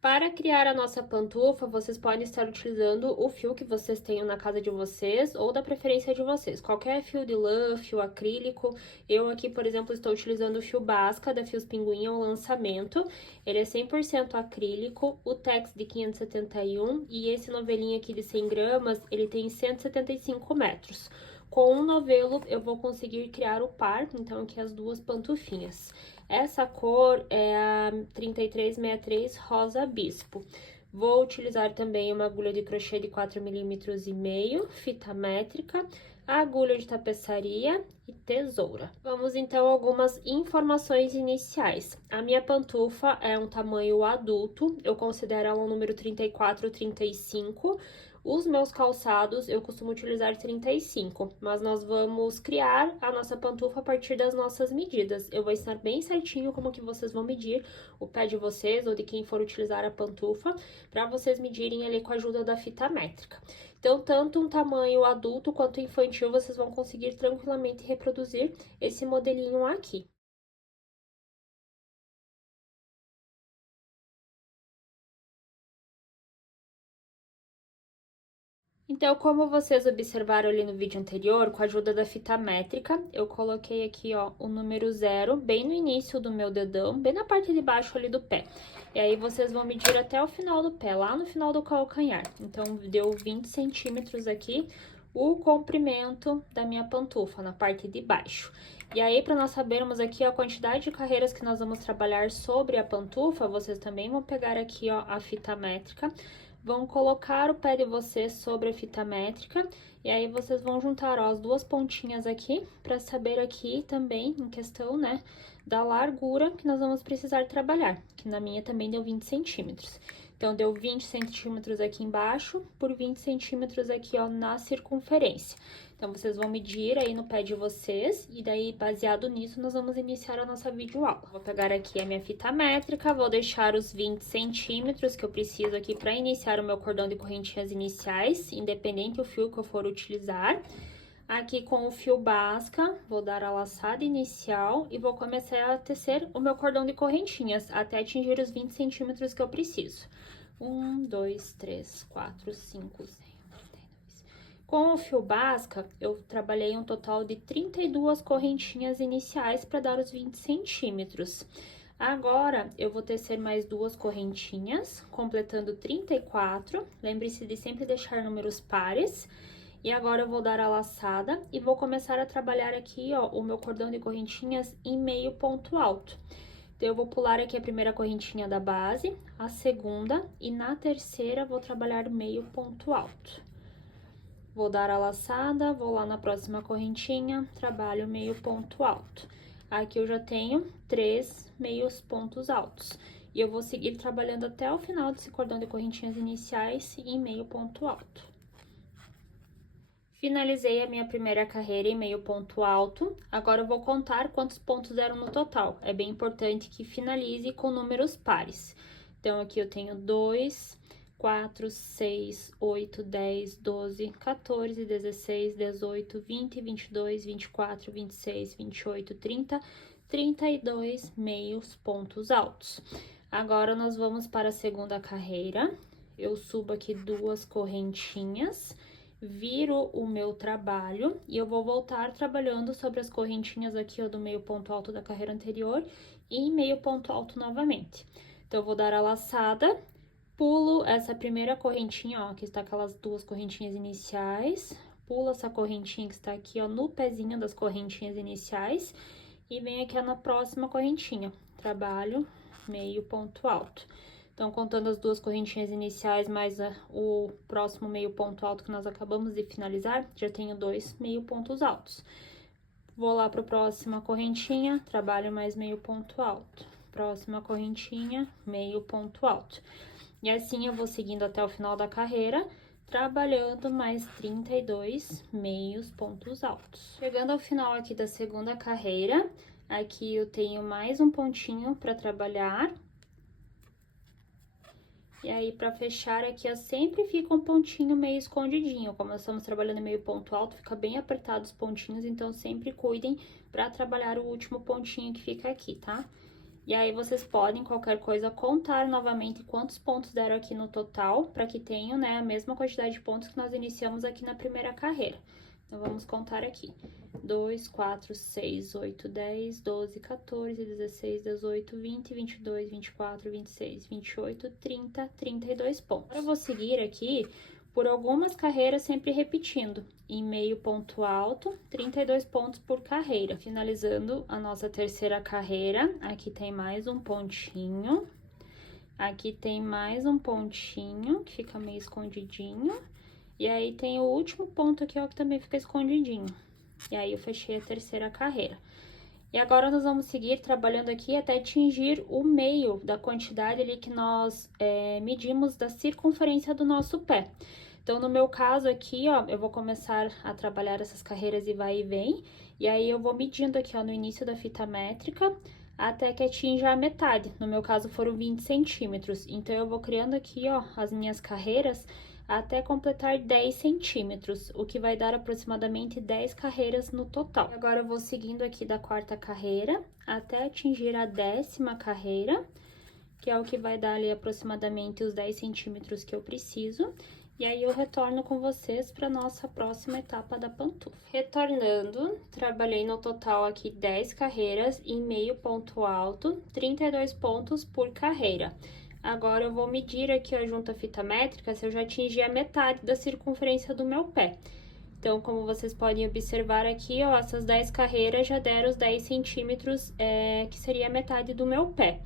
Para criar a nossa pantufa, vocês podem estar utilizando o fio que vocês tenham na casa de vocês ou da preferência de vocês. Qualquer fio de lã, fio acrílico. Eu aqui, por exemplo, estou utilizando o fio Basca da Fios Pinguim, é um lançamento. Ele é 100% acrílico, o Tex de 571 e esse novelinho aqui de 100 gramas, ele tem 175 metros. Com um novelo, eu vou conseguir criar o par, então aqui as duas pantufinhas. Essa cor é a 3363 rosa bispo. Vou utilizar também uma agulha de crochê de 4,5 mm, fita métrica, agulha de tapeçaria e tesoura. Vamos então a algumas informações iniciais. A minha pantufa é um tamanho adulto, eu considero ela um número 34 ou 35. Os meus calçados eu costumo utilizar 35, mas nós vamos criar a nossa pantufa a partir das nossas medidas. Eu vou ensinar bem certinho como que vocês vão medir o pé de vocês ou de quem for utilizar a pantufa, para vocês medirem ali com a ajuda da fita métrica. Então, tanto um tamanho adulto quanto infantil, vocês vão conseguir tranquilamente reproduzir esse modelinho aqui. Então, como vocês observaram ali no vídeo anterior, com a ajuda da fita métrica, eu coloquei aqui, ó, o número 0 bem no início do meu dedão, bem na parte de baixo ali do pé. E aí, vocês vão medir até o final do pé, lá no final do calcanhar. Então, deu 20 centímetros aqui o comprimento da minha pantufa, na parte de baixo. E aí, para nós sabermos aqui a quantidade de carreiras que nós vamos trabalhar sobre a pantufa, vocês também vão pegar aqui, ó, a fita métrica, vão colocar o pé de vocês sobre a fita métrica e aí vocês vão juntar, ó, as duas pontinhas aqui para saber aqui também em questão, né, da largura que nós vamos precisar trabalhar, que na minha também deu 20 centímetros. Então, deu 20 centímetros aqui embaixo por 20 centímetros aqui, ó, na circunferência. Então, vocês vão medir aí no pé de vocês e daí, baseado nisso, nós vamos iniciar a nossa videoaula. Vou pegar aqui a minha fita métrica, vou deixar os 20 centímetros que eu preciso aqui para iniciar o meu cordão de correntinhas iniciais, independente do fio que eu for utilizar. Aqui com o fio Basca, vou dar a laçada inicial e vou começar a tecer o meu cordão de correntinhas até atingir os 20 centímetros que eu preciso. 1, 2, 3, 4, 5, 6, 32. Com o fio Basca, eu trabalhei um total de 32 correntinhas iniciais para dar os 20 centímetros. Agora, eu vou tecer mais duas correntinhas, completando 34. Lembre-se de sempre deixar números pares. E agora, eu vou dar a laçada e vou começar a trabalhar aqui, ó, o meu cordão de correntinhas em meio ponto alto. Então, eu vou pular aqui a primeira correntinha da base, a segunda, e na terceira, vou trabalhar meio ponto alto. Vou dar a laçada, vou lá na próxima correntinha, trabalho meio ponto alto. Aqui eu já tenho 3 meios pontos altos. E eu vou seguir trabalhando até o final desse cordão de correntinhas iniciais em meio ponto alto. Finalizei a minha primeira carreira em meio ponto alto. Agora eu vou contar quantos pontos eram no total. É bem importante que finalize com números pares. Então, aqui eu tenho 2, 4, 6, 8, 10, 12, 14, 16, 18, 20, 22, 24, 26, 28, 30, 32 meios pontos altos. Agora, nós vamos para a segunda carreira. Eu subo aqui duas correntinhas, viro o meu trabalho e eu vou voltar trabalhando sobre as correntinhas aqui, ó, do meio ponto alto da carreira anterior e em meio ponto alto novamente. Então, eu vou dar a laçada, pulo essa primeira correntinha, ó, que está aquelas duas correntinhas iniciais, pulo essa correntinha que está aqui, ó, no pezinho das correntinhas iniciais e venho aqui, ó, na próxima correntinha, trabalho meio ponto alto. Então, contando as duas correntinhas iniciais, mais o próximo meio ponto alto que nós acabamos de finalizar, já tenho 2 meio pontos altos. Vou lá para a próxima correntinha, trabalho mais meio ponto alto. Próxima correntinha, meio ponto alto. E assim, eu vou seguindo até o final da carreira, trabalhando mais 32 meios pontos altos. Chegando ao final aqui da segunda carreira, aqui eu tenho mais um pontinho para trabalhar. E aí, pra fechar aqui, ó, sempre fica um pontinho meio escondidinho. Como nós estamos trabalhando em meio ponto alto, fica bem apertado os pontinhos, então sempre cuidem pra trabalhar o último pontinho que fica aqui, tá? E aí, vocês podem, qualquer coisa, contar novamente quantos pontos deram aqui no total, para que tenham, né, a mesma quantidade de pontos que nós iniciamos aqui na primeira carreira. Então, vamos contar aqui. 2, 4, 6, 8, 10, 12, 14, 16, 18, 20, 22, 24, 26, 28, 30, 32 pontos. Agora, eu vou seguir aqui por algumas carreiras, sempre repetindo. Em meio ponto alto, 32 pontos por carreira. Finalizando a nossa terceira carreira, aqui tem mais um pontinho. Aqui tem mais um pontinho, que fica meio escondidinho. E aí, tem o último ponto aqui, ó, que também fica escondidinho. E aí, eu fechei a terceira carreira. E agora, nós vamos seguir trabalhando aqui até atingir o meio da quantidade ali que nós medimos da circunferência do nosso pé. Então, no meu caso aqui, ó, eu vou começar a trabalhar essas carreiras e vai e vem. E aí, eu vou medindo aqui, ó, no início da fita métrica, até que atinja a metade. No meu caso, foram 20 centímetros. Então, eu vou criando aqui, ó, as minhas carreiras até completar 10 centímetros, o que vai dar aproximadamente 10 carreiras no total. Agora, eu vou seguindo aqui da quarta carreira até atingir a 10ª carreira, que é o que vai dar ali aproximadamente os 10 centímetros que eu preciso. E aí, eu retorno com vocês para nossa próxima etapa da pantufa. Retornando, trabalhei no total aqui 10 carreiras em meio ponto alto, 32 pontos por carreira. Agora, eu vou medir aqui, ó, junto à fita métrica, se eu já atingi a metade da circunferência do meu pé. Então, como vocês podem observar aqui, ó, essas 10 carreiras já deram os 10 centímetros, que seria a metade do meu pé.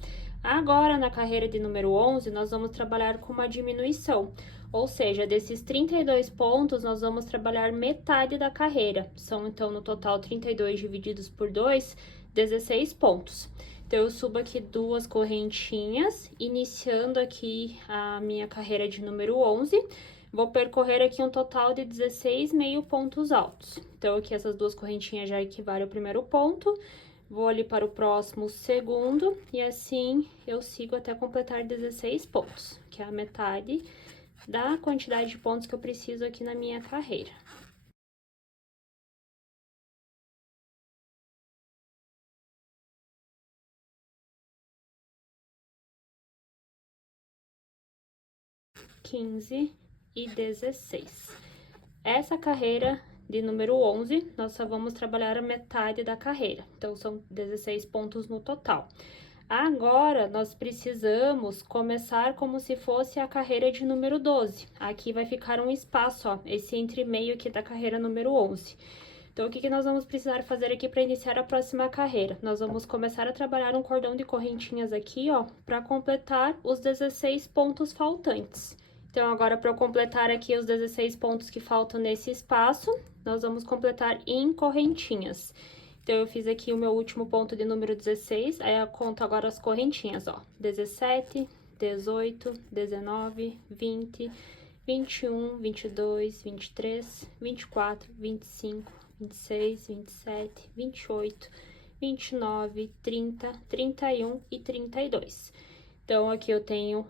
Agora, na carreira de número 11, nós vamos trabalhar com uma diminuição. Ou seja, desses 32 pontos, nós vamos trabalhar metade da carreira. São, então, no total, 32 divididos por 2, 16 pontos. Então, eu subo aqui 2 correntinhas, iniciando aqui a minha carreira de número 11. Vou percorrer aqui um total de 16 meio pontos altos. Então, aqui essas 2 correntinhas já equivalem ao primeiro ponto. Vou ali para o próximo segundo, e assim eu sigo até completar 16 pontos, que é a metade da quantidade de pontos que eu preciso aqui na minha carreira. (15) e 16. Essa carreira de número 11, nós só vamos trabalhar a metade da carreira, então são 16 pontos no total. Agora, nós precisamos começar como se fosse a carreira de número 12. Aqui vai ficar um espaço, ó, esse entre meio aqui da carreira número 11. Então, o que nós vamos precisar fazer aqui para iniciar a próxima carreira? Nós vamos começar a trabalhar um cordão de correntinhas aqui, ó, para completar os 16 pontos faltantes. Então, agora, para eu completar aqui os 16 pontos que faltam nesse espaço, nós vamos completar em correntinhas. Então, eu fiz aqui o meu último ponto de número 16, aí eu conto agora as correntinhas, ó. 17, 18, 19, 20, 21, 22, 23, 24, 25, 26, 27, 28, 29, 30, 31 e 32. Então, aqui eu tenho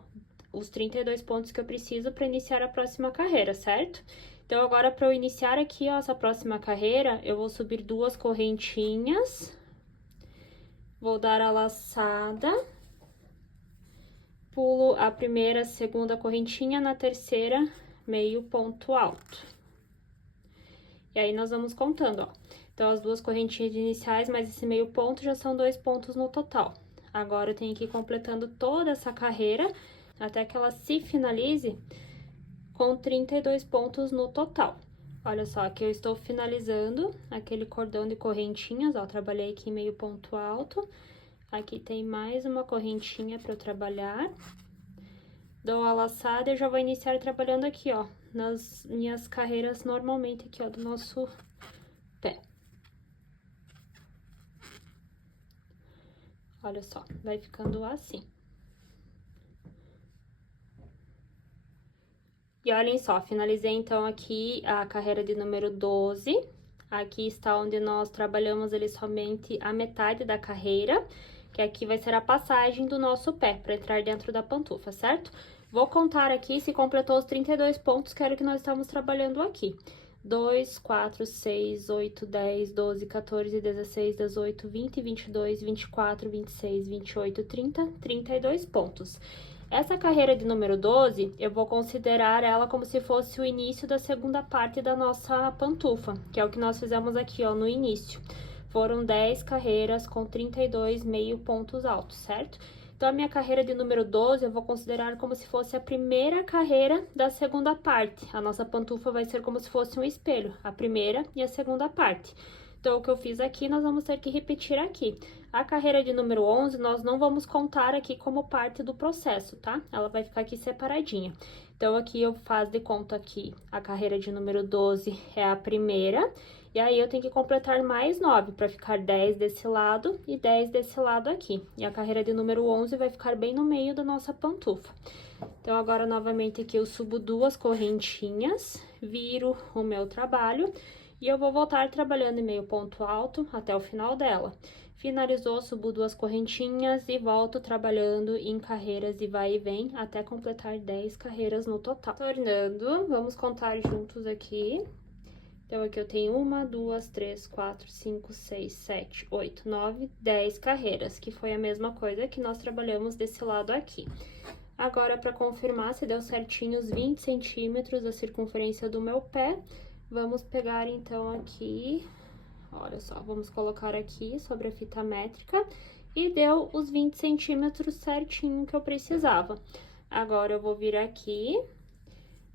os 32 pontos que eu preciso para iniciar a próxima carreira, certo? Então, agora, para eu iniciar aqui, ó, essa próxima carreira, eu vou subir 2 correntinhas, vou dar a laçada, pulo a primeira, segunda correntinha, na terceira, meio ponto alto. E aí, nós vamos contando, ó. Então, as 2 correntinhas iniciais, mais esse meio ponto, já são 2 pontos no total. Agora, eu tenho que ir completando toda essa carreira, até que ela se finalize com 32 pontos no total. Olha só, aqui eu estou finalizando aquele cordão de correntinhas, ó, trabalhei aqui em meio ponto alto. Aqui tem mais uma correntinha para eu trabalhar. Dou a laçada e já vou iniciar trabalhando aqui, ó, nas minhas carreiras normalmente aqui, ó, do nosso pé. Olha só, vai ficando assim. E olhem só, finalizei então aqui a carreira de número 12. Aqui está onde nós trabalhamos ali somente a metade da carreira, que aqui vai ser a passagem do nosso pé para entrar dentro da pantufa, certo? Vou contar aqui se completou os 32 pontos que era o que nós estamos trabalhando aqui. 2, 4, 6, 8, 10, 12, 14, 16, 18, 20, 22, 24, 26, 28, 30, 32 pontos. Essa carreira de número 12, eu vou considerar ela como se fosse o início da segunda parte da nossa pantufa, que é o que nós fizemos aqui, ó, no início. Foram 10 carreiras com 32 meio pontos altos, certo? Então, a minha carreira de número 12, eu vou considerar como se fosse a primeira carreira da segunda parte. A nossa pantufa vai ser como se fosse um espelho, a primeira e a segunda parte. Então, o que eu fiz aqui, nós vamos ter que repetir aqui. A carreira de número 11, nós não vamos contar aqui como parte do processo, tá? Ela vai ficar aqui separadinha. Então, aqui eu faço de conta que a carreira de número 12 é a primeira. E aí, eu tenho que completar mais 9 para ficar 10 desse lado e 10 desse lado aqui. E a carreira de número 11 vai ficar bem no meio da nossa pantufa. Então, agora, novamente aqui, eu subo 2 correntinhas, viro o meu trabalho e eu vou voltar trabalhando em meio ponto alto até o final dela. Finalizou, subo 2 correntinhas e volto trabalhando em carreiras de vai e vem até completar 10 carreiras no total. Tornando, vamos contar juntos aqui. Então, aqui eu tenho 1, 2, 3, 4, 5, 6, 7, 8, 9, 10 carreiras, que foi a mesma coisa que nós trabalhamos desse lado aqui. Agora, para confirmar se deu certinho os 20 centímetros da circunferência do meu pé, vamos pegar, então, aqui, olha só, vamos colocar aqui sobre a fita métrica e deu os 20 centímetros certinho que eu precisava. Agora, eu vou vir aqui,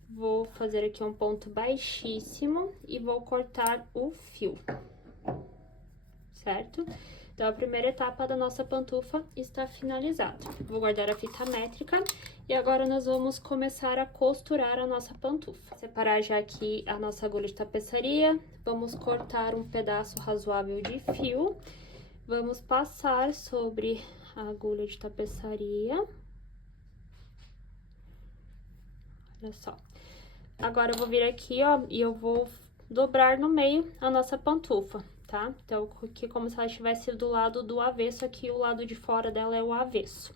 vou fazer aqui um ponto baixíssimo e vou cortar o fio, certo? Então, a primeira etapa da nossa pantufa está finalizada. Vou guardar a fita métrica e agora nós vamos começar a costurar a nossa pantufa. Separar já aqui a nossa agulha de tapeçaria, vamos cortar um pedaço razoável de fio, vamos passar sobre a agulha de tapeçaria. Olha só. Agora, eu vou vir aqui, ó, e eu vou dobrar no meio a nossa pantufa, tá? Então, aqui como se ela estivesse do lado do avesso, aqui o lado de fora dela é o avesso.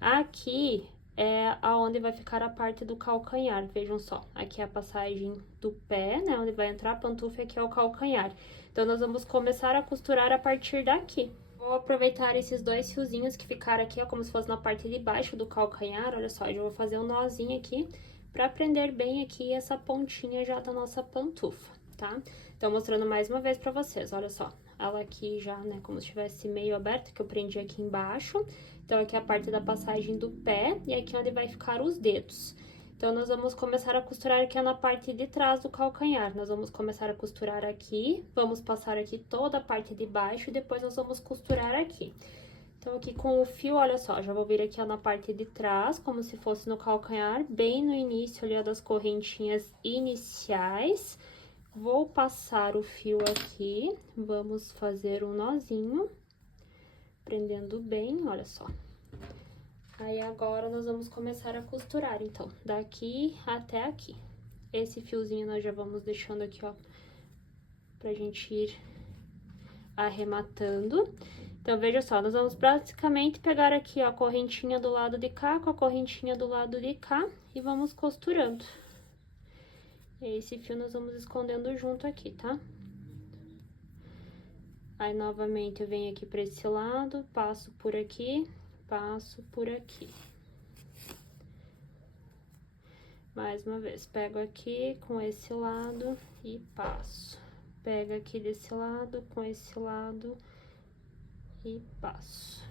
Aqui é aonde vai ficar a parte do calcanhar, vejam só. Aqui é a passagem do pé, né, onde vai entrar a pantufa, e aqui é o calcanhar. Então, nós vamos começar a costurar a partir daqui. Vou aproveitar esses 2 fiozinhos que ficaram aqui, ó, como se fosse na parte de baixo do calcanhar, olha só, eu já vou fazer um nozinho aqui pra prender bem aqui essa pontinha já da nossa pantufa, tá? Então, mostrando mais uma vez pra vocês, olha só. Ela aqui já, né, como se estivesse meio aberta, que eu prendi aqui embaixo. Então, aqui é a parte da passagem do pé e aqui é onde vai ficar os dedos. Então, nós vamos começar a costurar aqui na parte de trás do calcanhar. Nós vamos começar a costurar aqui, vamos passar aqui toda a parte de baixo e depois nós vamos costurar aqui. Então, aqui com o fio, olha só, já vou vir aqui, ó, na parte de trás, como se fosse no calcanhar, bem no início ali, ó, das correntinhas iniciais. Vou passar o fio aqui, vamos fazer um nozinho, prendendo bem, olha só. Aí, agora, nós vamos começar a costurar, então, daqui até aqui. Esse fiozinho nós já vamos deixando aqui, ó, pra gente ir arrematando. Então, veja só, nós vamos basicamente pegar aqui, ó, a correntinha do lado de cá com a correntinha do lado de cá e vamos costurando. E esse fio nós vamos escondendo junto aqui, tá? Aí, novamente, eu venho aqui pra esse lado, passo por aqui, passo por aqui. Mais uma vez, pego aqui com esse lado e passo. Pego aqui desse lado com esse lado e passo.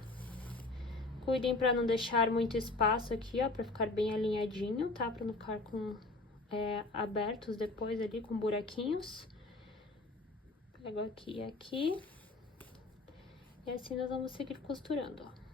Cuidem pra não deixar muito espaço aqui, ó, pra ficar bem alinhadinho, tá? Pra não ficar com abertos depois ali, com buraquinhos. Pego aqui e aqui. E assim nós vamos seguir costurando, ó.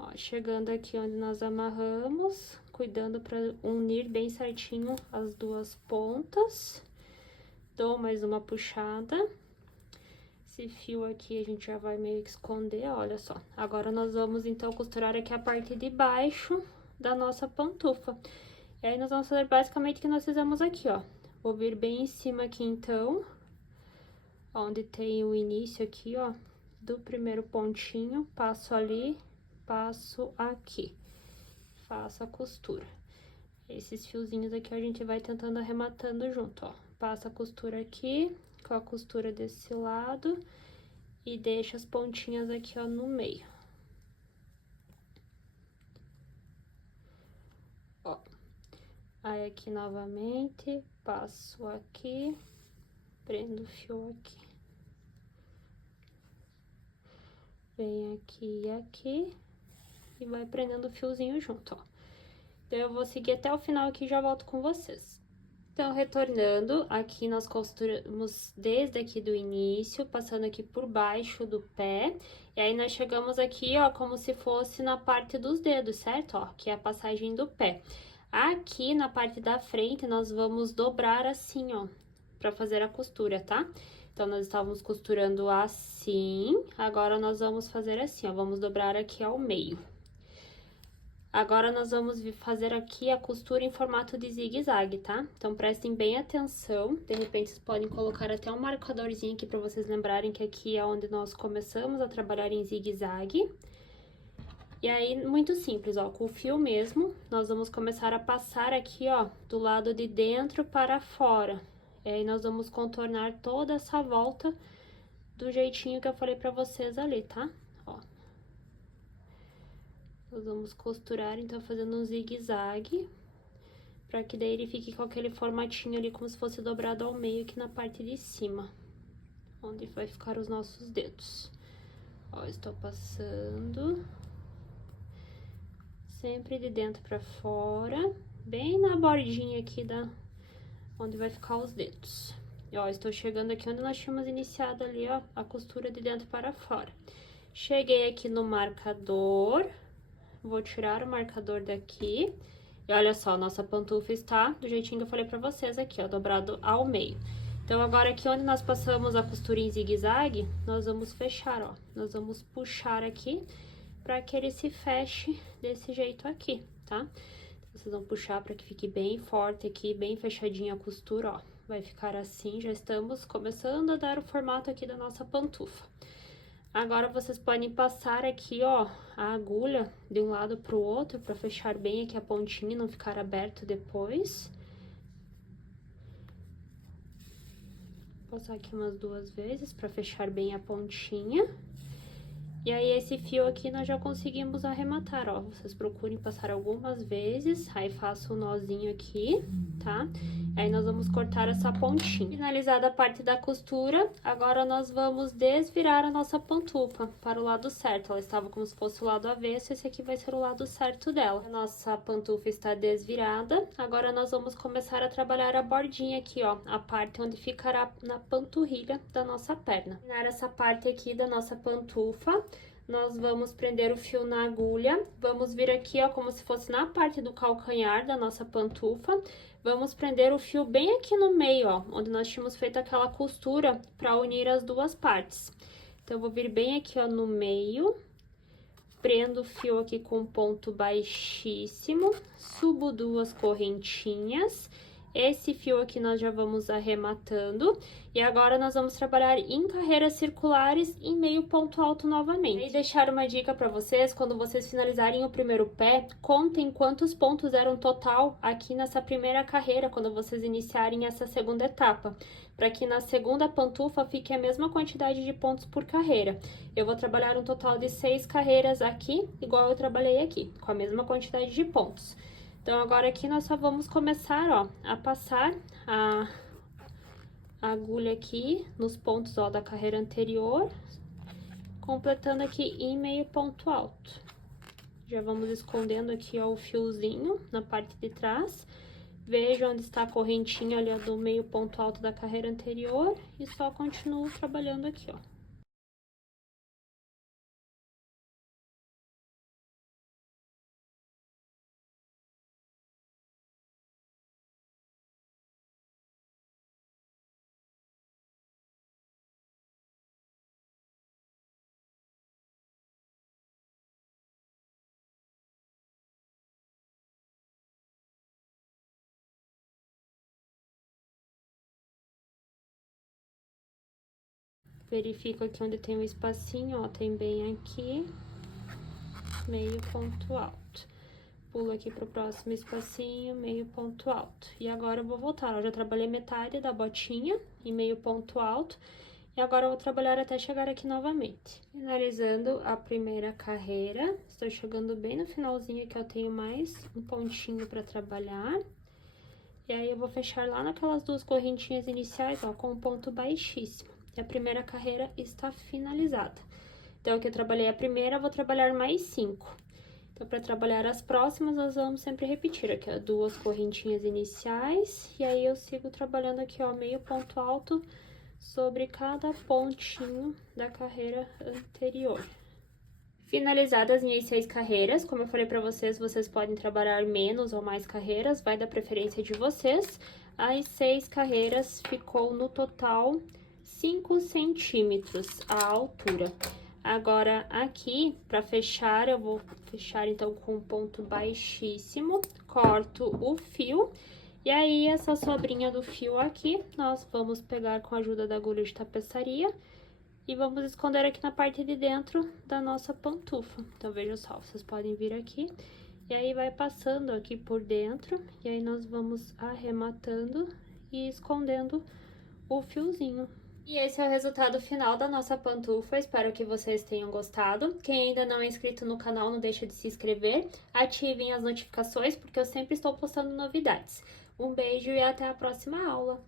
Ó, chegando aqui onde nós amarramos, cuidando pra unir bem certinho as 2 pontas. Dou mais uma puxada. Esse fio aqui a gente já vai meio que esconder, olha só. Agora, nós vamos, então, costurar aqui a parte de baixo da nossa pantufa. E aí, nós vamos fazer basicamente o que nós fizemos aqui, ó. Vou vir bem em cima aqui, então, onde tem o início aqui, ó, do primeiro pontinho, passo ali, passo aqui, faço a costura. Esses fiozinhos aqui a gente vai tentando arrematando junto, ó. Passa a costura aqui, com a costura desse lado, e deixa as pontinhas aqui, ó, no meio. Ó. Aí, aqui novamente, passo aqui, prendo o fio aqui. Vem aqui e aqui, e vai prendendo o fiozinho junto, ó. Então, eu vou seguir até o final aqui e já volto com vocês. Então, retornando, aqui nós costuramos desde aqui do início, passando aqui por baixo do pé. E aí, nós chegamos aqui, ó, como se fosse na parte dos dedos, certo? Ó, que é a passagem do pé. Aqui, na parte da frente, nós vamos dobrar assim, ó, pra fazer a costura, tá? Então, nós estávamos costurando assim, agora nós vamos fazer assim, ó, vamos dobrar aqui ao meio. Agora, nós vamos fazer aqui a costura em formato de zigue-zague, tá? Então, prestem bem atenção. De repente, vocês podem colocar até um marcadorzinho aqui pra vocês lembrarem que aqui é onde nós começamos a trabalhar em zigue-zague. E aí, muito simples, ó, com o fio mesmo, nós vamos começar a passar aqui, ó, do lado de dentro para fora. E aí, nós vamos contornar toda essa volta do jeitinho que eu falei pra vocês ali, tá? Ó. Nós vamos costurar, então, fazendo um zigue-zague, pra que daí ele fique com aquele formatinho ali, como se fosse dobrado ao meio aqui na parte de cima, onde vai ficar os nossos dedos. Ó, estou passando sempre de dentro pra fora, bem na bordinha aqui onde vai ficar os dedos. E, ó, estou chegando aqui onde nós tínhamos iniciado ali, ó, a costura de dentro para fora. Cheguei aqui no marcador, vou tirar o marcador daqui. E olha só, nossa pantufa está do jeitinho que eu falei pra vocês aqui, ó, dobrado ao meio. Então, agora aqui onde nós passamos a costura em zigue-zague, nós vamos fechar, ó. Nós vamos puxar aqui pra que ele se feche desse jeito aqui, tá? Vocês vão puxar pra que fique bem forte aqui, bem fechadinha a costura, ó. Vai ficar assim, já estamos começando a dar o formato aqui da nossa pantufa. Agora, vocês podem passar aqui, ó, a agulha de um lado pro outro, pra fechar bem aqui a pontinha e não ficar aberto depois. Vou passar aqui umas 2 vezes pra fechar bem a pontinha. E aí, esse fio aqui nós já conseguimos arrematar, ó. Vocês procurem passar algumas vezes, aí faço o nozinho aqui, tá? Aí, nós vamos cortar essa pontinha. Finalizada a parte da costura, agora nós vamos desvirar a nossa pantufa para o lado certo. Ela estava como se fosse o lado avesso, esse aqui vai ser o lado certo dela. A nossa pantufa está desvirada, agora nós vamos começar a trabalhar a bordinha aqui, ó. A parte onde ficará na panturrilha da nossa perna. Terminar essa parte aqui da nossa pantufa, nós vamos prender o fio na agulha, vamos vir aqui, ó, como se fosse na parte do calcanhar da nossa pantufa, vamos prender o fio bem aqui no meio, ó, onde nós tínhamos feito aquela costura para unir as duas partes. Então, eu vou vir bem aqui, ó, no meio, prendo o fio aqui com ponto baixíssimo, subo 2 correntinhas. Esse fio aqui nós já vamos arrematando. E agora, nós vamos trabalhar em carreiras circulares em meio ponto alto novamente. E deixar uma dica pra vocês, quando vocês finalizarem o primeiro pé, contem quantos pontos eram total aqui nessa primeira carreira, quando vocês iniciarem essa segunda etapa. Para que na segunda pantufa fique a mesma quantidade de pontos por carreira. Eu vou trabalhar um total de 6 carreiras aqui, igual eu trabalhei aqui, com a mesma quantidade de pontos. Então, agora aqui nós só vamos começar, ó, a passar a agulha aqui nos pontos, ó, da carreira anterior, completando aqui em meio ponto alto. Já vamos escondendo aqui, ó, o fiozinho na parte de trás. Veja onde está a correntinha ali, ó, do meio ponto alto da carreira anterior e só continuo trabalhando aqui, ó. Verifico aqui onde tem um espacinho, ó, tem bem aqui, meio ponto alto. Pulo aqui pro próximo espacinho, meio ponto alto. E agora eu vou voltar, ó, já trabalhei metade da botinha em meio ponto alto. E agora eu vou trabalhar até chegar aqui novamente. Finalizando a primeira carreira, estou chegando bem no finalzinho que eu tenho mais um pontinho pra trabalhar. E aí, eu vou fechar lá naquelas duas correntinhas iniciais, ó, com um ponto baixíssimo. E a primeira carreira está finalizada. Então, aqui eu trabalhei a primeira, vou trabalhar mais 5. Então, para trabalhar as próximas, nós vamos sempre repetir aqui, ó, duas correntinhas iniciais. E aí, eu sigo trabalhando aqui, ó, meio ponto alto sobre cada pontinho da carreira anterior. Finalizadas as minhas 6 carreiras, como eu falei pra vocês, vocês podem trabalhar menos ou mais carreiras, vai da preferência de vocês. As 6 carreiras ficou no total 5 centímetros a altura. Agora, aqui, pra fechar, eu vou fechar então com um ponto baixíssimo, corto o fio. E aí, essa sobrinha do fio aqui, nós vamos pegar com a ajuda da agulha de tapeçaria e vamos esconder aqui na parte de dentro da nossa pantufa. Então, veja só, vocês podem vir aqui e aí vai passando aqui por dentro. E aí, nós vamos arrematando e escondendo o fiozinho. E esse é o resultado final da nossa pantufa, espero que vocês tenham gostado. Quem ainda não é inscrito no canal, não deixa de se inscrever, ativem as notificações, porque eu sempre estou postando novidades. Um beijo e até a próxima aula!